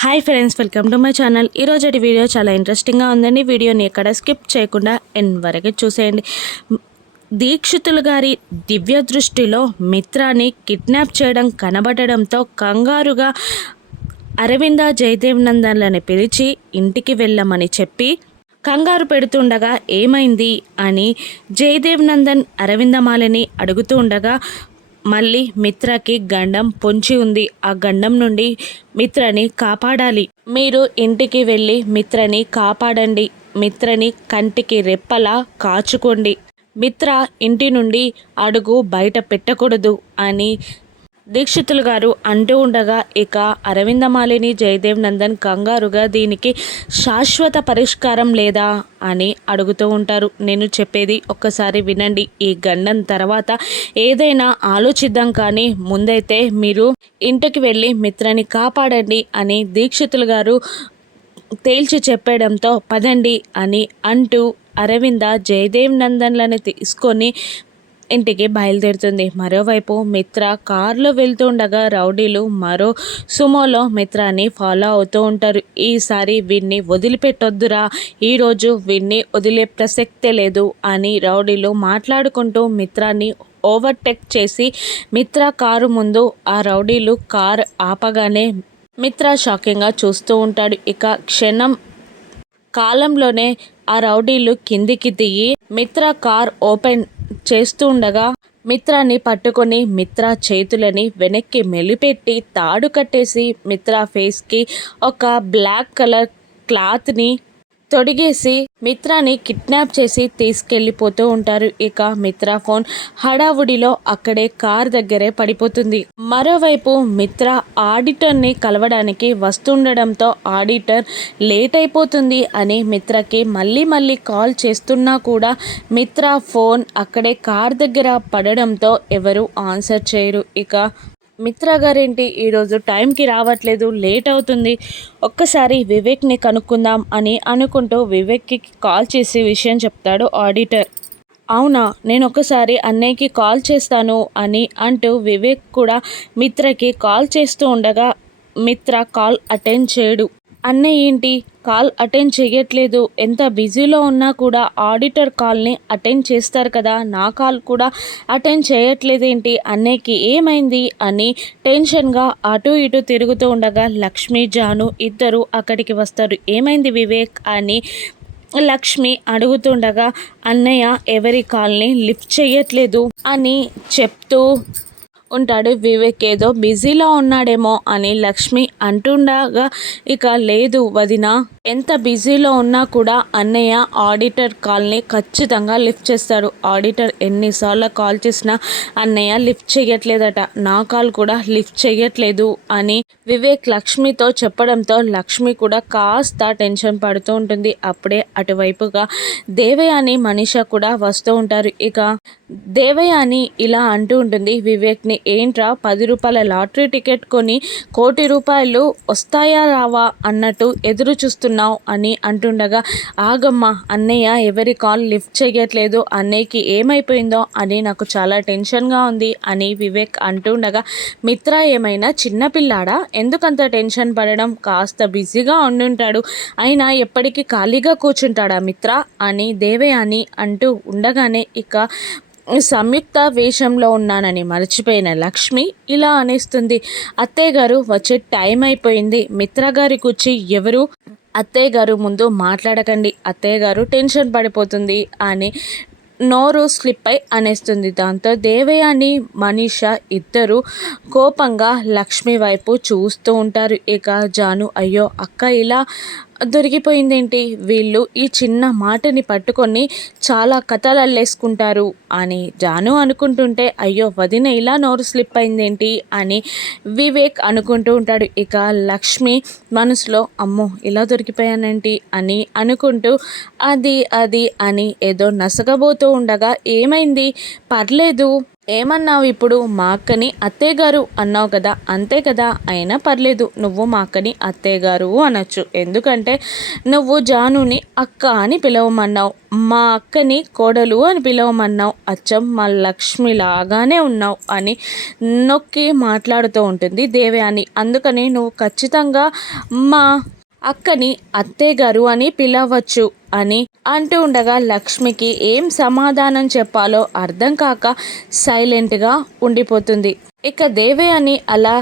Hi friends, welcome to my channel. ఈరోజు video చాలా ఇంట్రెస్టింగ్గా ఉందండి. వీడియోని ఎక్కడ స్కిప్ చేయకుండా ఎండ్ వరకు చూసేయండి. దీక్షితులు గారి దివ్య దృష్టిలో మిత్రాని కిడ్నాప్ చేయడం కనబడడంతో కంగారుగా అరవింద జయదేవ్ నందన్లని పిలిచి ఇంటికి వెళ్ళమని చెప్పి కంగారు పెడుతుండగా ఏమైంది అని జయదేవ్ నందన్ అరవిందమాలని అడుగుతూ ఉండగా మళ్ళీ మిత్రకి గండం పొంచి ఉంది. ఆ గండం నుండి మిత్రని కాపాడాలి. మీరు ఇంటికి వెళ్ళి మిత్రని కాపాడండి. మిత్రని కంటికి రెప్పలా కాచుకోండి. మిత్ర ఇంటి నుండి అడుగు బయట పెట్టకూడదు అని దీక్షితులు గారు అంటూ ఉండగా ఇక అరవిందమాలిని జయదేవ్ నందన్ కంగారుగా దీనికి శాశ్వత పరిష్కారం లేదా అని అడుగుతూ ఉంటారు. నేను చెప్పేది ఒక్కసారి వినండి. ఈ గండం తర్వాత ఏదైనా ఆలోచిద్దాం, కానీ ముందైతే మీరు ఇంటికి వెళ్ళి మిత్రని కాపాడండి అని దీక్షితులు గారు తేల్చి చెప్పడంతో పదండి అని అంటూ అరవింద జయదేవ్ నందన్లను తీసుకొని ఇంటికి బయలుదేరుతుంది. మరోవైపు మిత్ర కారులో వెళ్తుండగా రౌడీలు మరో సుమోలో మిత్రాన్ని ఫాలో అవుతూ ఉంటారు. ఈసారి వీడిని వదిలిపెట్టొద్దురా, ఈరోజు వీడిని వదిలే ప్రసక్తే లేదు అని రౌడీలు మాట్లాడుకుంటూ మిత్రాన్ని ఓవర్టేక్ చేసి మిత్ర కారు ముందు ఆ రౌడీలు కారు ఆపగానే మిత్ర షాకింగ్గా చూస్తూ ఉంటాడు. ఇక క్షణం కాలంలోనే ఆ రౌడీలు కిందికి దిగి మిత్ర కార్ ఓపెన్ చేస్తూ ఉండగా మిత్రాన్ని పట్టుకొని మిత్ర చేతులని వెనక్కి మెలిపెట్టి తాడు కట్టేసి మిత్ర ఫేస్కి ఒక బ్లాక్ కలర్ క్లాత్ని తొడిగేసి మిత్రాని కిడ్నాప్ చేసి తీసుకెళ్ళిపోతూ ఉంటారు. ఇక మిత్ర ఫోన్ హడావుడిలో అక్కడే కార్ దగ్గరే పడిపోతుంది. మరోవైపు మిత్ర ఆడిటర్ని కలవడానికి వస్తుండడంతో ఆడిటర్ లేట్ అయిపోతుంది అని మిత్రకి మళ్ళీ కాల్ చేస్తున్నా కూడా మిత్ర ఫోన్ అక్కడే కార్ దగ్గర పడడంతో ఎవరు ఆన్సర్ చేయరు. ఇక మిత్ర గారేంటి ఈరోజు టైంకి రావట్లేదు, లేట్ అవుతుంది, ఒక్కసారి వివేక్ని కనుక్కుందాం అని అనుకుంటూ వివేక్కి కాల్ చేసి విషయం చెప్తాడు ఆడిటర్. అవునా, నేను ఒకసారి అన్నయ్యకి కాల్ చేస్తాను అని అంటూ వివేక్ కూడా మిత్రకి కాల్ చేస్తూ ఉండగా మిత్ర కాల్ అటెండ్ చేయడు. అన్నయ్య ఏంటి కాల్ అటెండ్ చేయట్లేదు, ఎంత బిజీలో ఉన్నా కూడా ఆడిటర్ కాల్ని అటెండ్ చేస్తారు కదా, నా కాల్ కూడా అటెండ్ చేయట్లేదేంటి, అన్నయ్యకి ఏమైంది అని టెన్షన్గా అటు ఇటు తిరుగుతూ ఉండగా లక్ష్మి జాను ఇద్దరు అక్కడికి వస్తారు. ఏమైంది వివేక్ అని లక్ష్మి అడుగుతుండగా అన్నయ్య ఎవరి కాల్ని లిఫ్ట్ చేయట్లేదు అని చెప్తూ ఉంటాడు. వివేక్ ఏదో బిజీలో ఉన్నాడేమో అని లక్ష్మి అంటుండగా ఇక లేదు వదిన, ఎంత బిజీలో ఉన్నా కూడా అన్నయ్య ఆడిటర్ కాల్ని ఖచ్చితంగా లిఫ్ట్ చేస్తాడు. ఆడిటర్ ఎన్నిసార్లు కాల్ చేసినా అన్నయ్య లిఫ్ట్ చేయట్లేదట, నా కాల్ కూడా లిఫ్ట్ చేయట్లేదు అని వివేక్ లక్ష్మితో చెప్పడంతో లక్ష్మి కూడా కాస్త టెన్షన్ పడుతూ ఉంటుంది. అప్పుడే అటువైపుగా దేవయాని మనీష కూడా వస్తూ ఉంటారు. ఇక దేవయాని ఇలా అంటూ ఉంటుంది వివేక్ని, ఏంట్రా 10 రూపాయల లాటరీ టికెట్ కొని ₹1,00,00,000 వస్తాయా రావా అన్నట్టు ఎదురు చూస్తున్నావు అని అంటుండగా, ఆగమ్మ, అన్నయ్య ఎవరి కాల్ లిఫ్ట్ చేయట్లేదు, అన్నయ్యకి ఏమైపోయిందో అని నాకు చాలా టెన్షన్గా ఉంది అని వివేక్ అంటుండగా, మిత్ర ఏమైనా చిన్నపిల్లాడా, ఎందుకంత టెన్షన్ పడడం, కాస్త బిజీగా ఉండుంటాడు, అయినా ఎప్పటికీ ఖాళీగా కూర్చుంటాడా మిత్ర అని దేవయాని అంటూ ఉండగానే ఇక సంయుక్త వేషంలో ఉన్నానని మర్చిపోయిన లక్ష్మి ఇలా అనేస్తుంది, అత్తయ్య గారు వచ్చే టైం అయిపోయింది, మిత్ర గారి కూర్చి ఎవరు అత్తయ్య గారు ముందు మాట్లాడకండి, అత్తయ్య గారు టెన్షన్ పడిపోతుంది అని నోరు స్లిప్ అయి అనేస్తుంది. దాంతో దేవయాని మనీష ఇద్దరు కోపంగా లక్ష్మి వైపు చూస్తూ ఉంటారు. ఇక జాను, అయ్యో అక్క ఇలా దొరికిపోయిందేంటి, వీళ్ళు ఈ చిన్న మాటని పట్టుకొని చాలా కథలు అల్లేసుకుంటారు అని జాను అనుకుంటుంటే, అయ్యో వదిన ఇలా నోరు స్లిప్ అయిందేంటి అని వివేక్ అనుకుంటూ ఉంటాడు. ఇక లక్ష్మి మనసులో అమ్మో ఇలా దొరికిపోయానేంటి అని అనుకుంటూ అది అని ఏదో నసగబోతూ ఉండగా, ఏమైంది, పర్లేదు ఏమన్నావు ఇప్పుడు? మా అక్కని అత్తయ్య గారు అన్నావు కదా, అంతే కదా. అయినా పర్లేదు, నువ్వు మా అక్కని అత్తయ్య గారు అనొచ్చు. ఎందుకంటే నువ్వు జానుని అక్క అని పిలవమన్నావు, మా అక్కని కోడలు అని పిలవమన్నావు, అచ్చం మా లక్ష్మి లాగానే ఉన్నావు అని నొక్కి మాట్లాడుతూ ఉంటుంది దేవయాని. అందుకని నువ్వు ఖచ్చితంగా మా అక్కని అత్తయ్య గారు అని పిలవచ్చు అని అంటూ ఉండగా లక్ష్మికి ఏం సమాధానం చెప్పాలో అర్థం కాక సైలెంట్గా ఉండిపోతుంది. ఇక దేవయాని అలా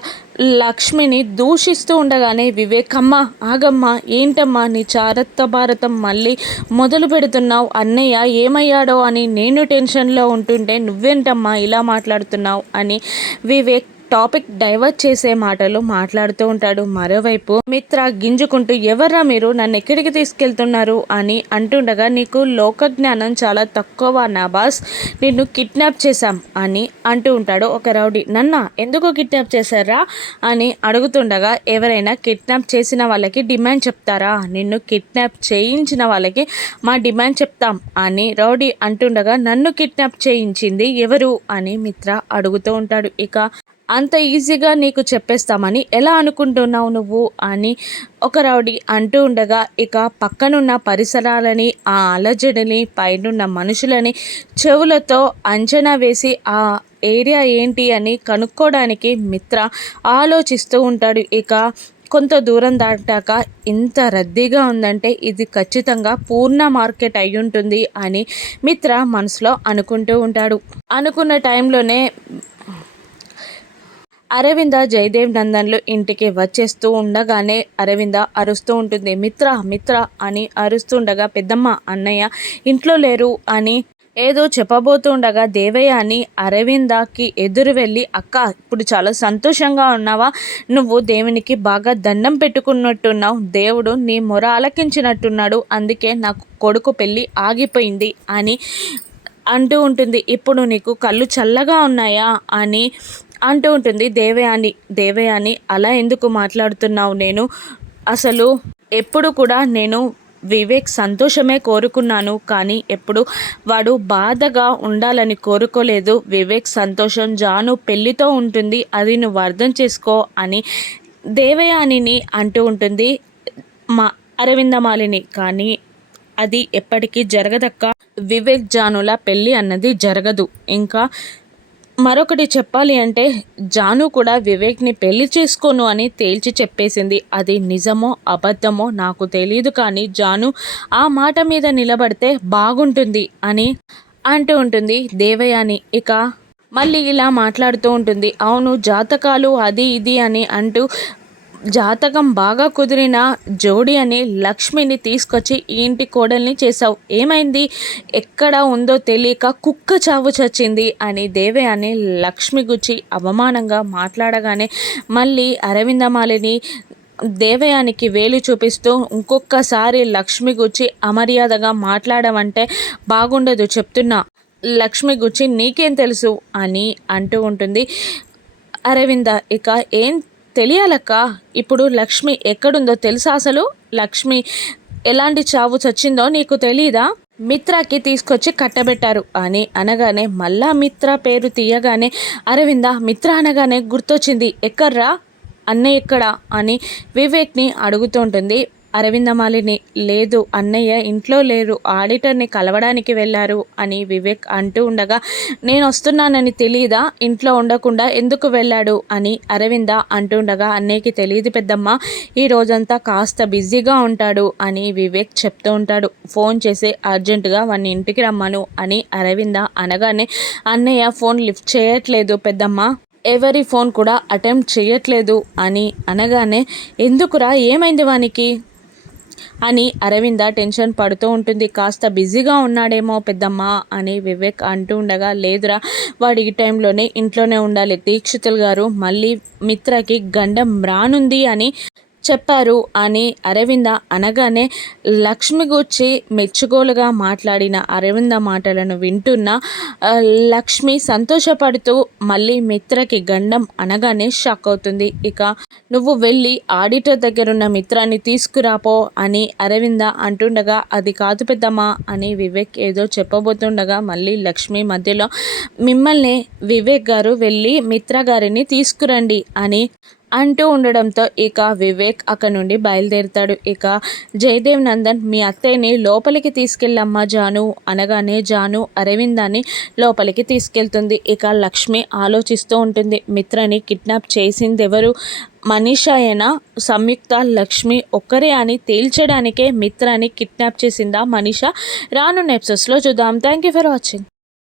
లక్ష్మిని దూషిస్తూ ఉండగానే వివేకమ్మ ఆగమ్మ, ఏంటమ్మా నీ చారత్త భారతం మళ్ళీ మొదలు పెడుతున్నావు? అన్నయ్య ఏమయ్యాడో అని నేను టెన్షన్లో ఉంటుంటే నువ్వేంటమ్మా ఇలా మాట్లాడుతున్నావు అని వివేక్ టాపిక్ డైవర్ట్ చేసే మాటలు మాట్లాడుతూ ఉంటాడు. మరోవైపు మిత్ర గింజుకుంటూ ఎవర్రా మీరు, నన్ను ఎక్కడికి తీసుకెళ్తున్నారు అని అంటుండగా నీకు లోక జ్ఞానం చాలా తక్కువ నాబాస్, నిన్ను కిడ్నాప్ చేశాం అని అంటూ ఉంటాడు ఒక రౌడీ. నన్న ఎందుకు కిడ్నాప్ చేశారా అని అడుగుతుండగా ఎవరైనా కిడ్నాప్ చేసిన వాళ్ళకి డిమాండ్ చెప్తారా, నిన్ను కిడ్నాప్ చేయించిన వాళ్ళకి మా డిమాండ్ చెప్తాం అని రౌడీ అంటుండగా నన్ను కిడ్నాప్ చేయించింది ఎవరు అని మిత్ర అడుగుతూ ఉంటాడు. ఇక అంత ఈజీగా నీకు చెప్పేస్తామని ఎలా అనుకుంటున్నావు నువ్వు అని ఒక రౌడీ అంటూ ఉండగా ఇక పక్కనున్న పరిసరాలని, ఆ అలజడిని, పైనున్న మనుషులని చెవులతో అంచనా వేసి ఆ ఏరియా ఏంటి అని కనుక్కోవడానికి మిత్ర ఆలోచిస్తూ ఉంటాడు. ఇక కొంత దూరం దాటాక ఇంత రద్దీగా ఉందంటే ఇది ఖచ్చితంగా పూర్ణ మార్కెట్ అయి ఉంటుంది అని మిత్ర మనసులో అనుకుంటూ ఉంటాడు. అనుకున్న టైంలోనే అరవింద జయదేవ్ నందన్లు ఇంటికి వచ్చేస్తూ ఉండగానే అరవింద అరుస్తూ ఉంటుంది. మిత్ర మిత్ర అని అరుస్తుండగా పెద్దమ్మ అన్నయ్య ఇంట్లో లేరు అని ఏదో చెప్పబోతుండగా దేవయ్య అని అరవిందకి ఎదురు వెళ్ళి అక్క ఇప్పుడు చాలా సంతోషంగా ఉన్నావా, నువ్వు దేవునికి బాగా దండం పెట్టుకున్నట్టున్నావు, దేవుడు నీ మొర ఆలకించినట్టున్నాడు, అందుకే నాకు కొడుకు పెళ్ళి ఆగిపోయింది అని అంటూ ఉంటుంది. ఇప్పుడు నీకు కళ్ళు చల్లగా ఉన్నాయా అని అంటూ ఉంటుంది దేవయాని అలా ఎందుకు మాట్లాడుతున్నావు, నేను అసలు ఎప్పుడు కూడా నేను వివేక్ సంతోషమే కోరుకున్నాను, కానీ ఎప్పుడు వాడు బాధగా ఉండాలని కోరుకోలేదు. వివేక్ సంతోషం జాను పెళ్ళితో ఉంటుంది, అది నువ్వు అర్థం చేసుకో అని దేవయానిని అంటూ ఉంటుంది మా అరవిందమాలిని. కానీ అది ఎప్పటికీ జరగదక్క, వివేక్ జానుల పెళ్ళి అన్నది జరగదు. ఇంకా మరొకటి చెప్పాలి అంటే జాను కూడా వివేక్ని పెళ్లి చేసుకోను అని తేల్చి చెప్పేసింది. అది నిజమో అబద్ధమో నాకు తెలియదు, కానీ జాను ఆ మాట మీద నిలబడితే బాగుంటుంది అని అంటూ ఉంటుంది దేవయాని. ఇక మళ్ళీ ఇలా మాట్లాడుతూ ఉంటుంది. అవును జాతకాలు అది ఇది అని అంటూ జాతకం బాగా కుదిరిన జోడి అని లక్ష్మిని తీసుకొచ్చి ఈ ఇంటి కోడల్ని చేసావు, ఏమైంది, ఎక్కడ ఉందో తెలియక కుక్క చావు చచ్చింది అని దేవయాని లక్ష్మి గుచ్చి అవమానంగా మాట్లాడగానే మళ్ళీ అరవిందమాలిని దేవయానికి వేలు చూపిస్తూ ఇంకొకసారి లక్ష్మి గుచ్చి అమర్యాదగా మాట్లాడమంటే బాగుండదు చెప్తున్నా, లక్ష్మి గుచ్చి నీకేం తెలుసు అని అంటూ ఉంటుంది అరవింద. ఇక ఏం తెలియాలక్క, ఇప్పుడు లక్ష్మి ఎక్కడుందో తెలుసా, అసలు లక్ష్మి ఎలాంటి చావు చచ్చిందో నీకు తెలీదా, మిత్రకి తీసుకొచ్చి కట్టబెట్టారు అని అనగానే మళ్ళా మిత్ర పేరు తీయగానే అరవింద మిత్ర అనగానే గుర్తొచ్చింది, ఎక్కడ్రా అన్నయ్య ఎక్కడా అని వివేక్ని అడుగుతూ ఉంటుంది అరవిందమాలిని. లేదు అన్నయ్య ఇంట్లో లేరు, ఆడిటర్ని కలవడానికి వెళ్ళారు అని వివేక్ అంటూ ఉండగా నేను వస్తున్నానని తెలియదా, ఇంట్లో ఉండకుండా ఎందుకు వెళ్ళాడు అని అరవింద అంటుండగా అన్నయ్యకి తెలియదు పెద్దమ్మ, ఈ రోజంతా కాస్త బిజీగా ఉంటాడు అని వివేక్ చెప్తూ ఉంటాడు. ఫోన్ చేసి అర్జెంటుగా వాడిని ఇంటికి రమ్మను అని అరవింద అనగానే అన్నయ్య ఫోన్ లిఫ్ట్ చేయట్లేదు పెద్దమ్మ, ఎవరి ఫోన్ కూడా అటెంప్ట్ చేయట్లేదు అని అనగానే ఎందుకురా ఏమైంది వానికి అని అరవింద టెన్షన్ పడుతూ ఉంటుంది. కాస్త బిజీగా ఉన్నాడేమో పెద్దమ్మ అని వివేక్ అంటూ ఉండగా లేదురా వాడి ఈ టైంలోనే ఇంట్లోనే ఉండాలి, దీక్షితులు గారు మళ్ళీ మిత్రకి గండం రానుంది అని చెప్పారు అని అరవింద అనగానే లక్ష్మి గూర్చి మెచ్చుకోలుగా మాట్లాడిన అరవింద మాటలను వింటున్న లక్ష్మి సంతోషపడుతూ మళ్ళీ మిత్రకి గండం అనగానే షాక్ అవుతుంది. ఇక నువ్వు వెళ్ళి ఆడిటర్ దగ్గరున్న మిత్రాన్ని తీసుకురాపో అని అరవింద అంటుండగా అది కాదు పెద్దమ్మా అని వివేక్ ఏదో చెప్పబోతుండగా మళ్ళీ లక్ష్మి మధ్యలో మిమ్మల్ని వివేక్ గారు వెళ్ళి మిత్ర గారిని తీసుకురండి అని అంటూ ఉండడంతో ఇక వివేక్ అక్కడ నుండి బయలుదేరుతాడు. ఇక జయదేవ్ నందన్ మీ అత్తయ్యని లోపలికి తీసుకెళ్ళమ్మా జాను అనగానే జాను అరవిందాన్ని లోపలికి తీసుకెళ్తుంది. ఇక లక్ష్మి ఆలోచిస్తూ ఉంటుంది, మిత్రని కిడ్నాప్ చేసింది ఎవరు, మనీషాయేనా, సంయుక్త, లక్ష్మి ఒక్కరే అని తేల్చడానికే మిత్రని కిడ్నాప్ చేసిందా మనీషా? రానున్న ఎపిసోడ్స్లో చూద్దాం. Thank you for watching.